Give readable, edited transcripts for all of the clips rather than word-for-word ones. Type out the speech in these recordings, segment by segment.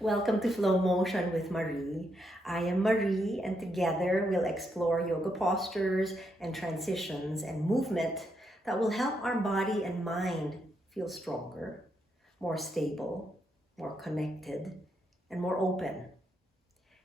Welcome to Flow Motion with Marie. I am Marie, and together we'll explore yoga postures and transitions and movement that will help our body and mind feel stronger, more stable, more connected, and more open.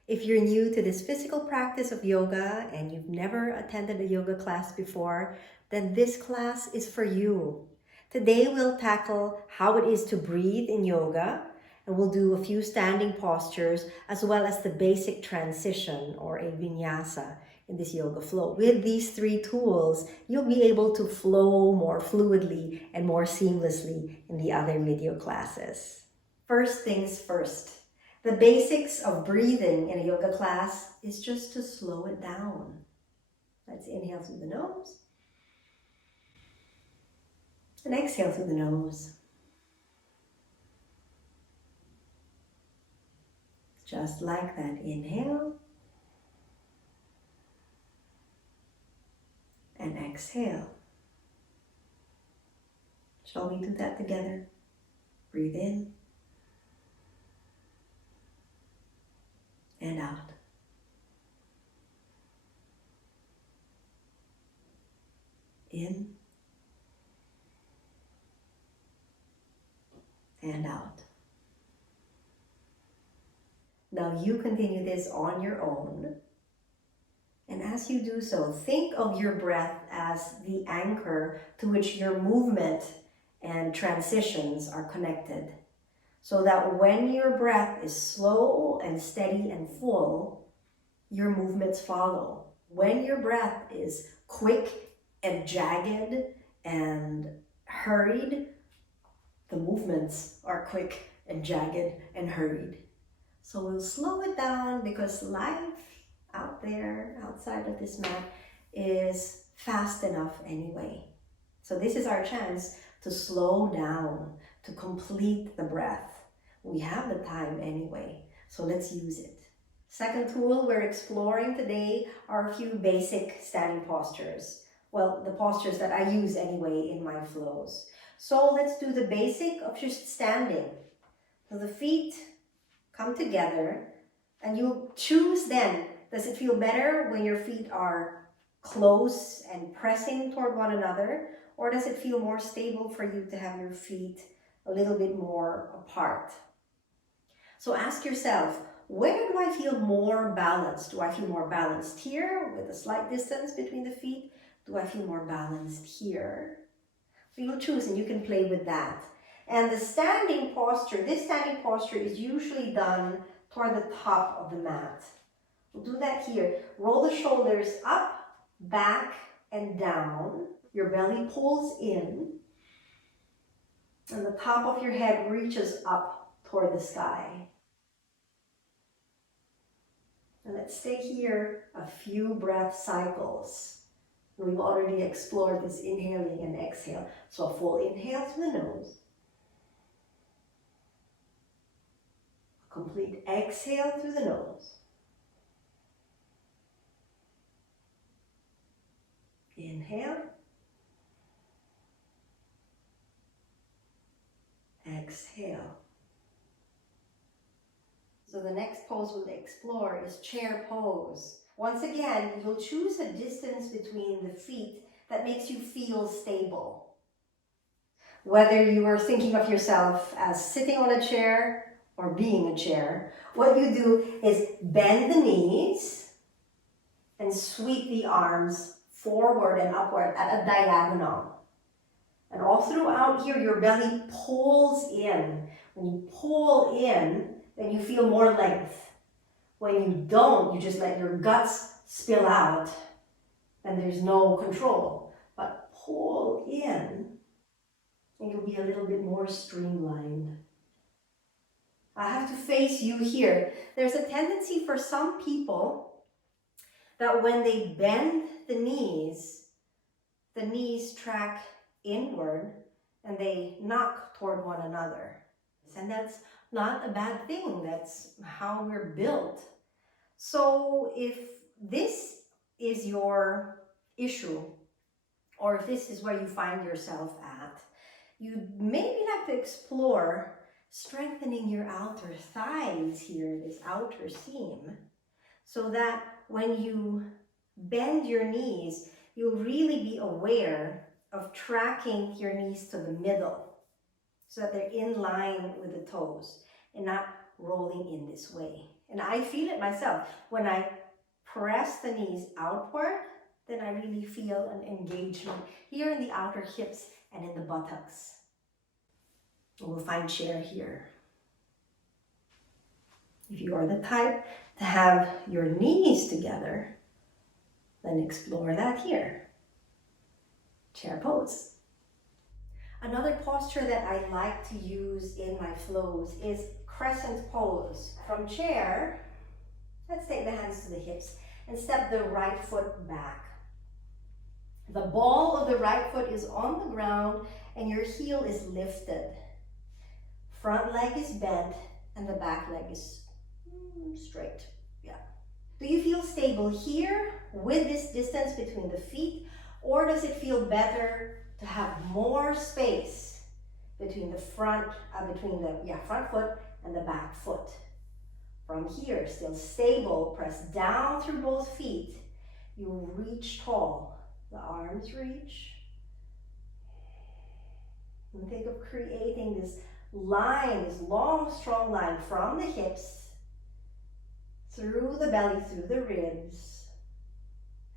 If you're new to this physical practice of yoga and you've never attended a yoga class before, then this class is for you. Today we'll tackle how it is to breathe in yoga, and we'll do a few standing postures as well as the basic transition or a vinyasa in this yoga flow. With these three tools, you'll be able to flow more fluidly and more seamlessly in the other video classes. First things first. The basics of breathing in a yoga class is just to slow it down. Let's inhale through the nose and exhale through the nose. Just like that, inhale and exhale. Shall we do that together? Breathe in and out. In and out. Now you continue this on your own. And as you do so, think of your breath as the anchor to which your movement and transitions are connected. So that when your breath is slow and steady and full, your movements follow. When your breath is quick and jagged and hurried, the movements are quick and jagged and hurried. So we'll slow it down because life out there, outside of this mat, is fast enough anyway. So this is our chance to slow down, to complete the breath. We have the time anyway, so let's use it. Second tool we're exploring today are a few basic standing postures. Well, the postures that I use anyway in my flows. So let's do the basic of just standing. So the feet come together and you choose then, does it feel better when your feet are close and pressing toward one another? Or does it feel more stable for you to have your feet a little bit more apart? So ask yourself, where do I feel more balanced? Do I feel more balanced here with a slight distance between the feet? Do I feel more balanced here? So you'll choose and you can play with that. And the standing posture, this standing posture is usually done toward the top of the mat. We'll do that here. Roll the shoulders up, back, and down. Your belly pulls in, and the top of your head reaches up toward the sky. And let's stay here a few breath cycles. We've already explored this inhaling and exhale. So a full inhale through the nose. A complete exhale through the nose. Inhale. Exhale. So the next pose we'll explore is chair pose. Once again, you'll choose a distance between the feet that makes you feel stable. Whether you are thinking of yourself as sitting on a chair or being a chair, what you do is bend the knees and sweep the arms forward and upward at a diagonal. And all throughout here, your belly pulls in. When you pull in, then you feel more length. When you don't, you just let your guts spill out and there's no control. But pull in and you'll be a little bit more streamlined. I have to face you here. There's a tendency for some people that when they bend the knees track inward and they knock toward one another. And that's not a bad thing. That's how we're built. So if this is your issue, or if this is where you find yourself at, you maybe have to explore strengthening your outer thighs here, this outer seam, so that when you bend your knees, you'll really be aware of tracking your knees to the middle so that they're in line with the toes and not rolling in this way. And I feel it myself. When I press the knees outward, then I really feel an engagement here in the outer hips and in the buttocks. We'll find chair here. If you are the type to have your knees together, then explore that here. Chair pose. Another posture that I like to use in my flows is crescent pose. From chair, let's take the hands to the hips and step the right foot back. The ball of the right foot is on the ground and your heel is lifted. Front leg is bent and the back leg is straight. Yeah. Do you feel stable here with this distance between the feet, or does it feel better to have more space between the front foot and the back foot? From here, still stable, press down through both feet. You reach tall. The arms reach. And think of creating this line, this long, strong line from the hips, through the belly, through the ribs,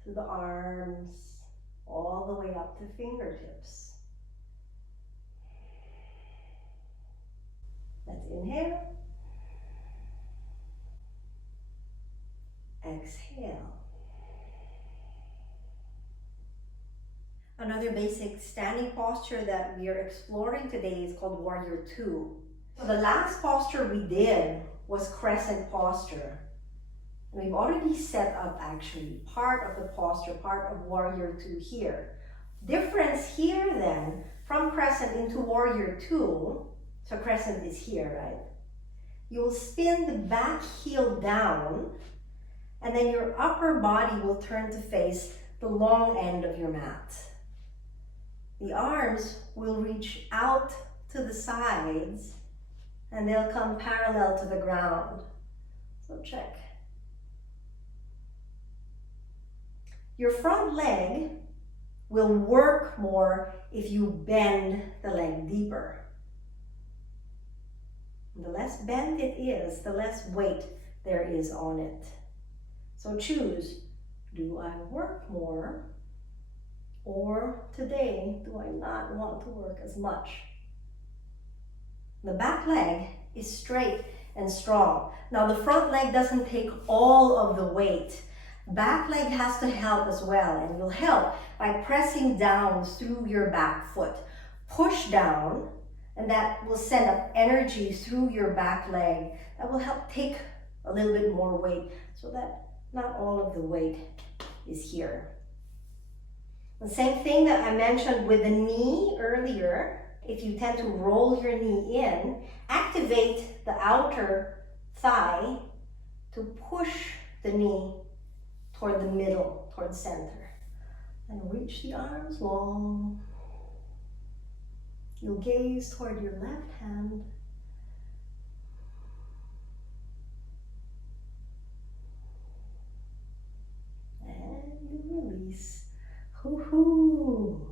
through the arms, all the way up to fingertips. Let's inhale. Exhale. Another basic standing posture that we are exploring today is called Warrior Two. So the last posture we did was crescent posture. And we've already set up actually part of the posture, part of Warrior Two here. Difference here then, from crescent into Warrior Two, so crescent is here, right? You'll spin the back heel down, and then your upper body will turn to face the long end of your mat. The arms will reach out to the sides, and they'll come parallel to the ground. So check. Your front leg will work more if you bend the leg deeper. The less bend it is, the less weight there is on it. So choose, do I work more, or today, do I not want to work as much? The back leg is straight and strong. Now the front leg doesn't take all of the weight. Back leg has to help as well, and you'll help by pressing down through your back foot. Push down, and that will send up energy through your back leg. That will help take a little bit more weight so that not all of the weight is here. The same thing that I mentioned with the knee earlier. If you tend to roll your knee in, activate the outer thigh to push the knee toward the middle, toward center. And reach the arms long. You'll gaze toward your left hand. And you release. Hoo-hoo.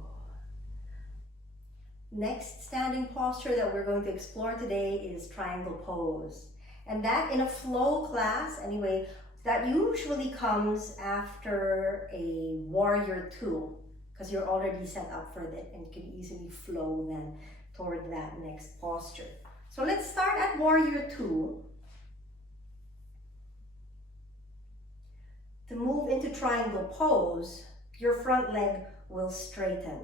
Next standing posture that we're going to explore today is triangle pose. And that in a flow class, anyway, that usually comes after a Warrior Two, because you're already set up for that and can easily flow then toward that next posture. So let's start at Warrior Two. To move into triangle pose, your front leg will straighten.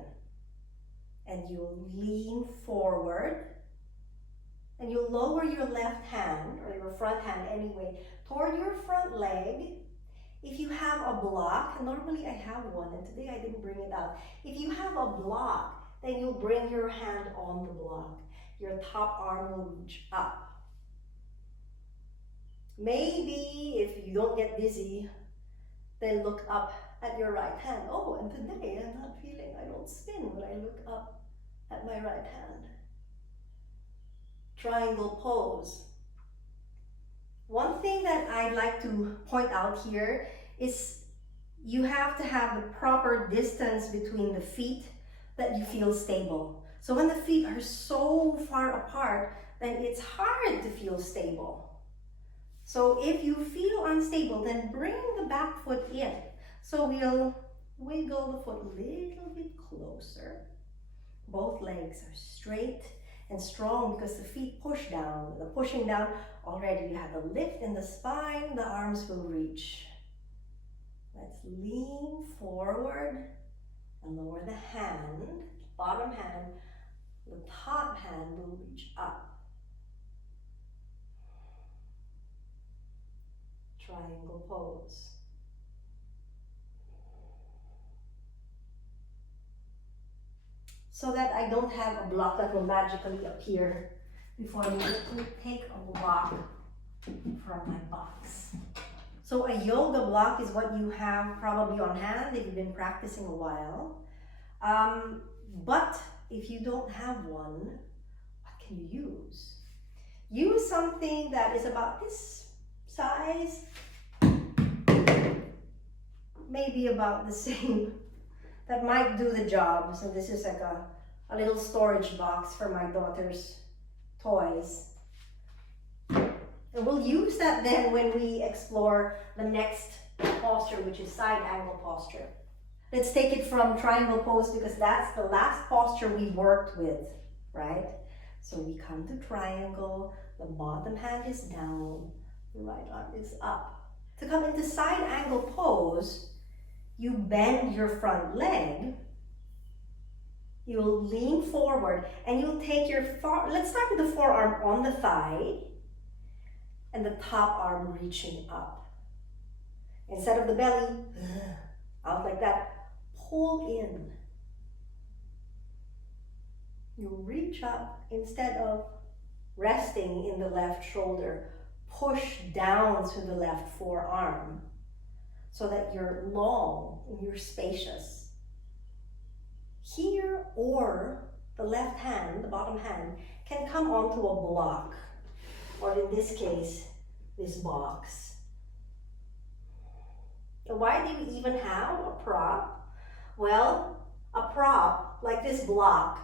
And you'll lean forward. And you'll lower your left hand, or your front hand anyway, toward your front leg. If you have a block, and normally I have one, and today I didn't bring it out. If you have a block, then you'll bring your hand on the block. Your top arm will reach up. Maybe if you don't get dizzy, then look up at your right hand. Oh, and today I'm not feeling, I don't spin when I look up at my right hand. triangle pose. One thing that I'd like to point out here is you have to have the proper distance between the feet that you feel stable. So when the feet are so far apart, then it's hard to feel stable. So if you feel unstable, then bring the back foot in. So we'll wiggle the foot a little bit closer. Both legs are straight and strong because the feet push down. The pushing down, already you have a lift in the spine, the arms will reach. Let's lean forward and lower the hand, bottom hand, the top hand will reach up. Triangle pose. So that I don't have a block that will magically appear before I need to take a block from my box. So a yoga block is what you have probably on hand if you've been practicing a while. But if you don't have one, what can you use? Use something that is about this size, maybe about the same, that might do the job. So this is like a little storage box for my daughter's toys. And we'll use that then when we explore the next posture, which is side angle posture. Let's take it from triangle pose because that's the last posture we worked with, right? So we come to triangle, the bottom hand is down, the right arm is up. To come into side angle pose, you bend your front leg, you'll lean forward, and you'll take your, let's start with the forearm on the thigh, and the top arm reaching up. Instead of the belly, out like that, pull in. You reach up instead of resting in the left shoulder. Push down through the left forearm so that you're long and you're spacious. Here, or the left hand, the bottom hand, can come onto a block, or in this case, this box. And why do we even have a prop? Well, a prop like this block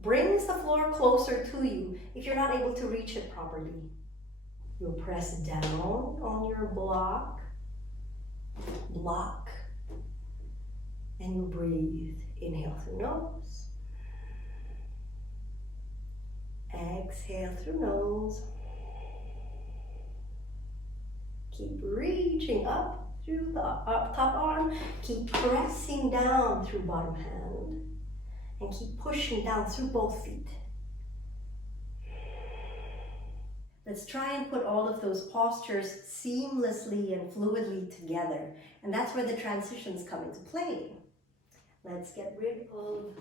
brings the floor closer to you if you're not able to reach it properly. You'll press down on your block, and you breathe. Inhale through nose, exhale through nose. Keep reaching up through the top arm, keep pressing down through bottom hand, and keep pushing down through both feet. Let's try and put all of those postures seamlessly and fluidly together. And that's where the transitions come into play. Let's get rid of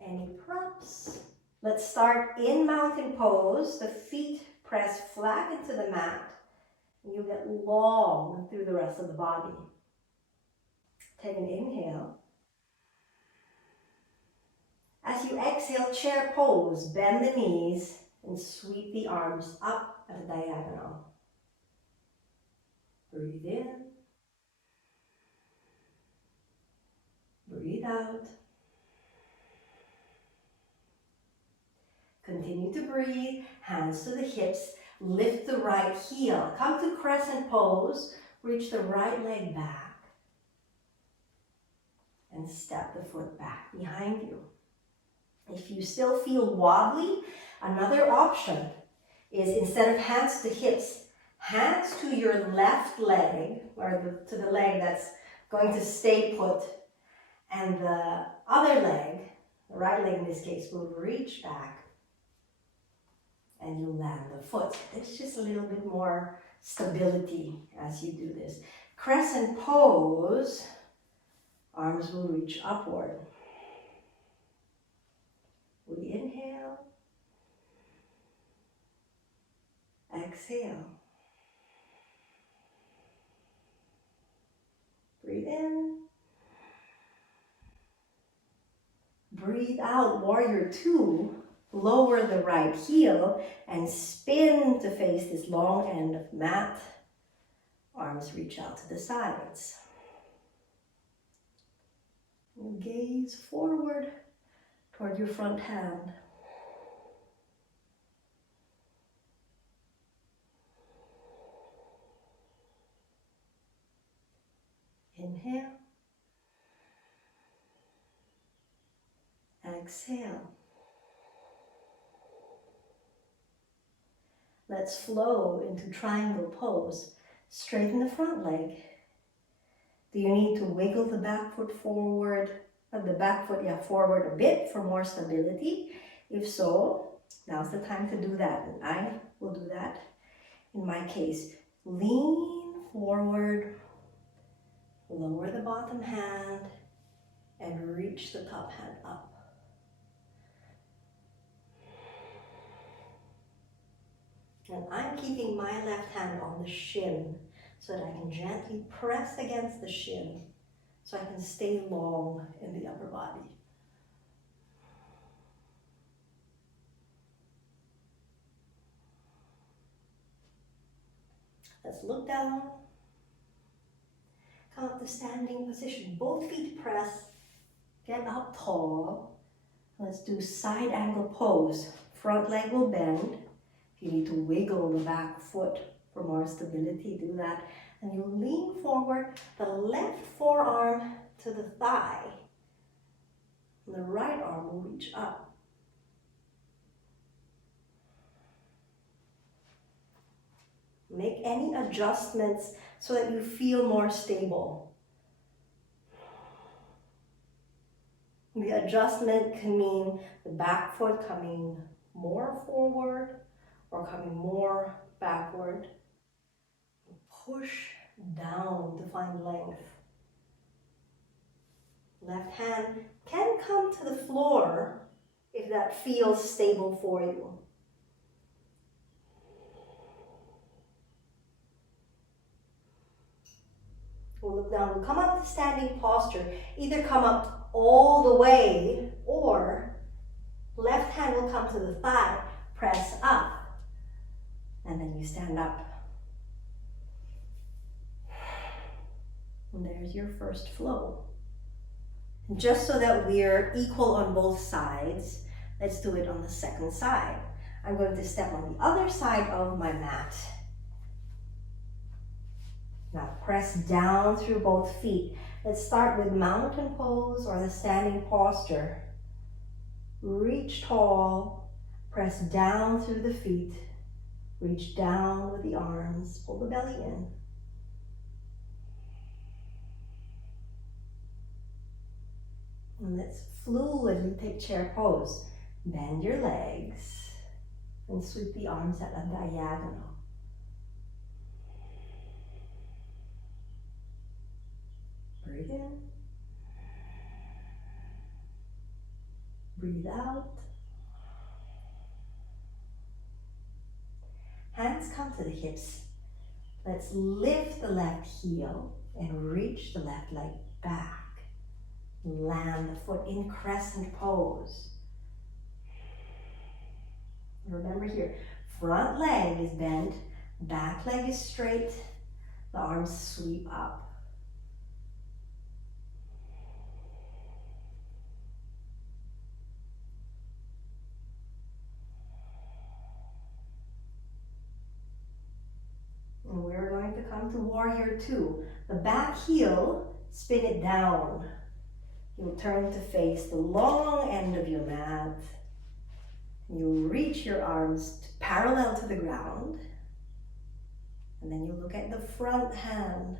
any props. Let's start in mountain pose. The feet press flat into the mat. And you get long through the rest of the body. Take an inhale. As you exhale, chair pose. Bend the knees and sweep the arms up at a diagonal. Breathe in. Breathe out. Continue to breathe. Hands to the hips. Lift the right heel. Come to crescent pose. Reach the right leg back. And step the foot back behind you. If you still feel wobbly, another option is instead of hands to hips, hands to your left leg, or to the leg that's going to stay put, and the other leg, the right leg in this case, will reach back and you land the foot. There's just a little bit more stability as you do this. Crescent pose, arms will reach upward. We inhale, exhale. Breathe in. Breathe out, warrior two. Lower the right heel and spin to face this long end of mat. Arms reach out to the sides. Gaze forward toward your front hand. Inhale. Exhale. Let's flow into triangle pose. Straighten the front leg. Do you need to wiggle the back foot forward? Forward a bit for more stability. If so, now's the time to do that. And I will do that. In my case, lean forward, lower the bottom hand, and reach the top hand up. And I'm keeping my left hand on the shin so that I can gently press against the shin so I can stay long in the upper body. Let's look down. Come up to standing position. Both feet press. Get up tall. Let's do side angle pose. Front leg will bend. If you need to wiggle the back foot for more stability, do that. And you lean forward, the left forearm to the thigh. And the right arm will reach up. Make any adjustments so that you feel more stable. The adjustment can mean the back foot coming more forward or coming more backward. Push down to find length. Left hand can come to the floor if that feels stable for you. We'll look down, we'll come up to standing posture. Either come up all the way or left hand will come to the thigh, press up, and then you stand up. And there's your first flow. And just so that we're equal on both sides, let's do it on the second side. I'm going to step on the other side of my mat. Now press down through both feet. Let's start with mountain pose or the standing posture. Reach tall, press down through the feet. Reach down with the arms, pull the belly in. And let's fluidly take chair pose. Bend your legs and sweep the arms at a diagonal. Breathe in. Breathe out. Hands come to the hips. Let's lift the left heel and reach the left leg back. Land the foot in crescent pose. Remember here, front leg is bent, back leg is straight, the arms sweep up. And we're going to come to warrior two. The back heel, spin it down. You'll turn to face the long end of your mat. You'll reach your arms parallel to the ground. And then you look at the front hand.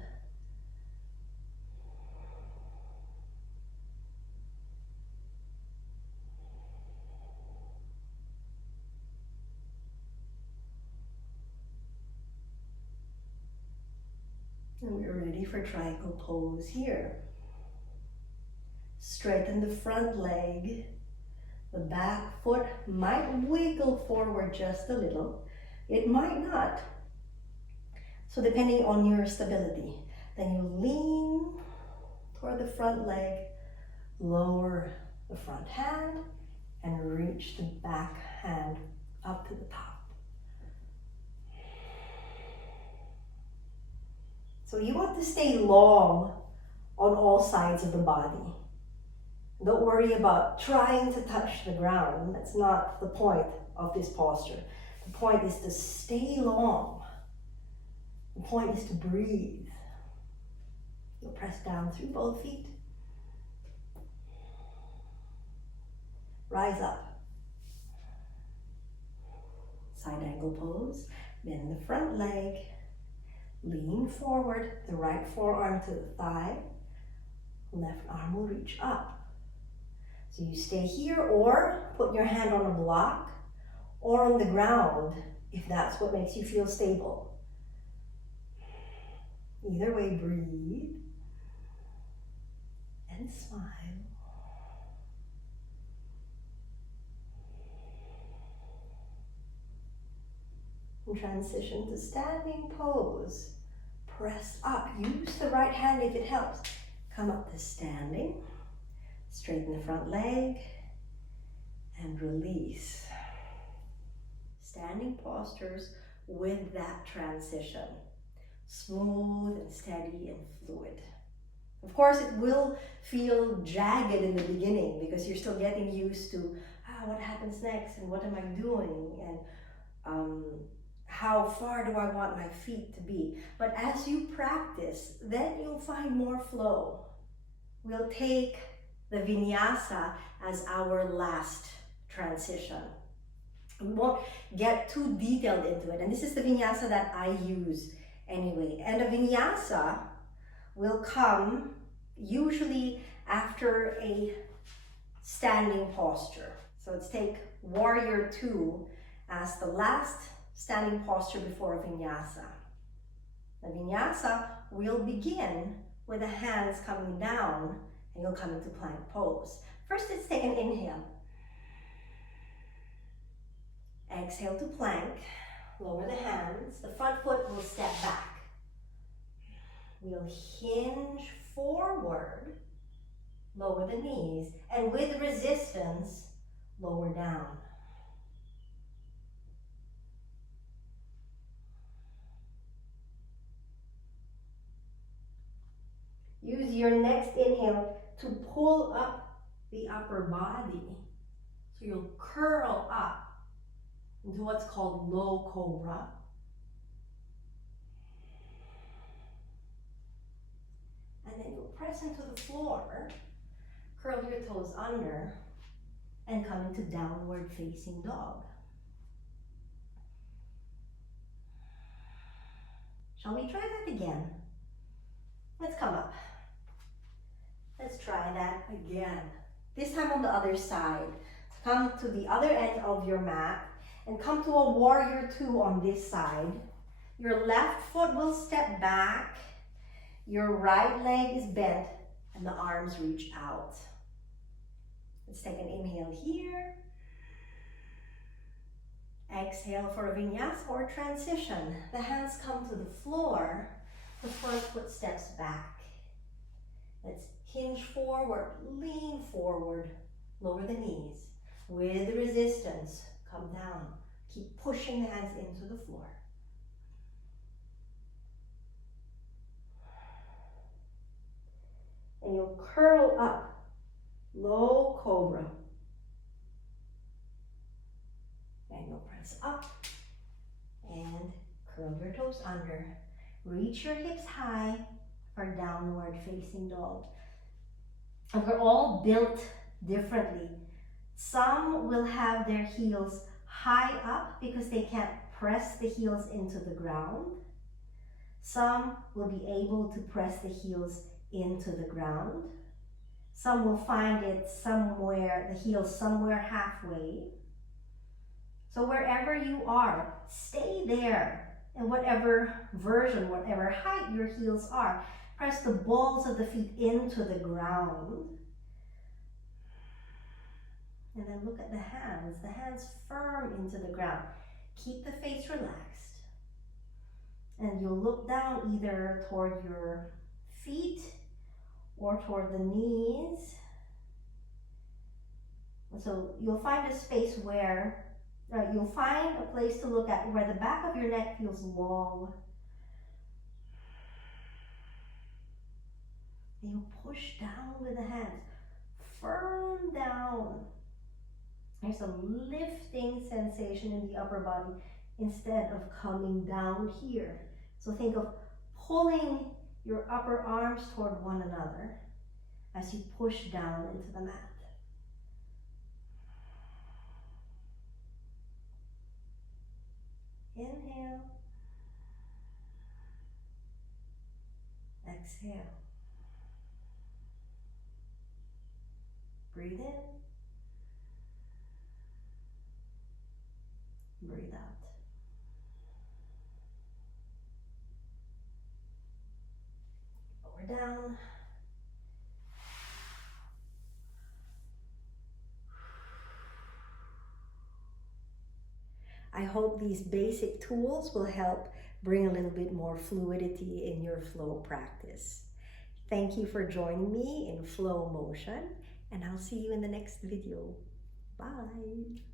And we're ready for triangle pose here. Straighten the front leg. The back foot might wiggle forward just a little. It might not. So depending on your stability, then you lean toward the front leg, lower the front hand, and reach the back hand up to the top. So you want to stay long on all sides of the body. Don't worry about trying to touch the ground. That's not the point of this posture. The point is to stay long. The point is to breathe. You'll press down through both feet. Rise up. Side angle pose. Bend the front leg. Lean forward. The right forearm to the thigh. Left arm will reach up. So you stay here or put your hand on a block or on the ground if that's what makes you feel stable. Either way, breathe and smile. And transition to standing pose. Press up. Use the right hand if it helps. Come up to standing. Straighten the front leg and release. Standing postures with that transition. Smooth and steady and fluid. Of course, it will feel jagged in the beginning because you're still getting used to what happens next and what am I doing and how far do I want my feet to be. But as you practice, then you'll find more flow. We'll take the Vinyasa as our last transition. We won't get too detailed into it. And this is the Vinyasa that I use anyway. And the Vinyasa will come usually after a standing posture. So let's take Warrior 2 as the last standing posture before a Vinyasa. The Vinyasa will begin with the hands coming down and you'll come into plank pose. First, let's take an inhale. Exhale to plank. Lower the hands. The front foot will step back. We'll hinge forward. Lower the knees. And with resistance, lower down. Use your next inhale to pull up the upper body. So you'll curl up into what's called low cobra. And then you'll press into the floor, curl your toes under, and come into downward facing dog. Shall we try that again? Let's come up. Let's try that again. This time on the other side. Come to the other end of your mat and come to a Warrior 2 on this side. Your left foot will step back. Your right leg is bent and the arms reach out. Let's take an inhale here. Exhale for a Vinyasa or transition. The hands come to the floor. The front foot steps back. Let's hinge forward, lean forward, lower the knees. With resistance, come down. Keep pushing the hands into the floor. And you'll curl up, low cobra. And you'll press up and curl your toes under. Reach your hips high for downward facing dog. And we're all built differently. Some will have their heels high up because they can't press the heels into the ground. Some will be able to press the heels into the ground. Some will find it somewhere, the heels somewhere halfway. So wherever you are, stay there. And whatever version, whatever height your heels are, press the balls of the feet into the ground. And then look at the hands firm into the ground. Keep the face relaxed. And you'll look down either toward your feet or toward the knees. So you'll find a space where, you'll find a place to look at where the back of your neck feels long. And you push down with the hands, firm down. There's a lifting sensation in the upper body instead of coming down here. So think of pulling your upper arms toward one another as you push down into the mat. Inhale. Exhale. Breathe in. Breathe out. Lower down. I hope these basic tools will help bring a little bit more fluidity in your flow practice. Thank you for joining me in flow motion, and I'll see you in the next video. Bye.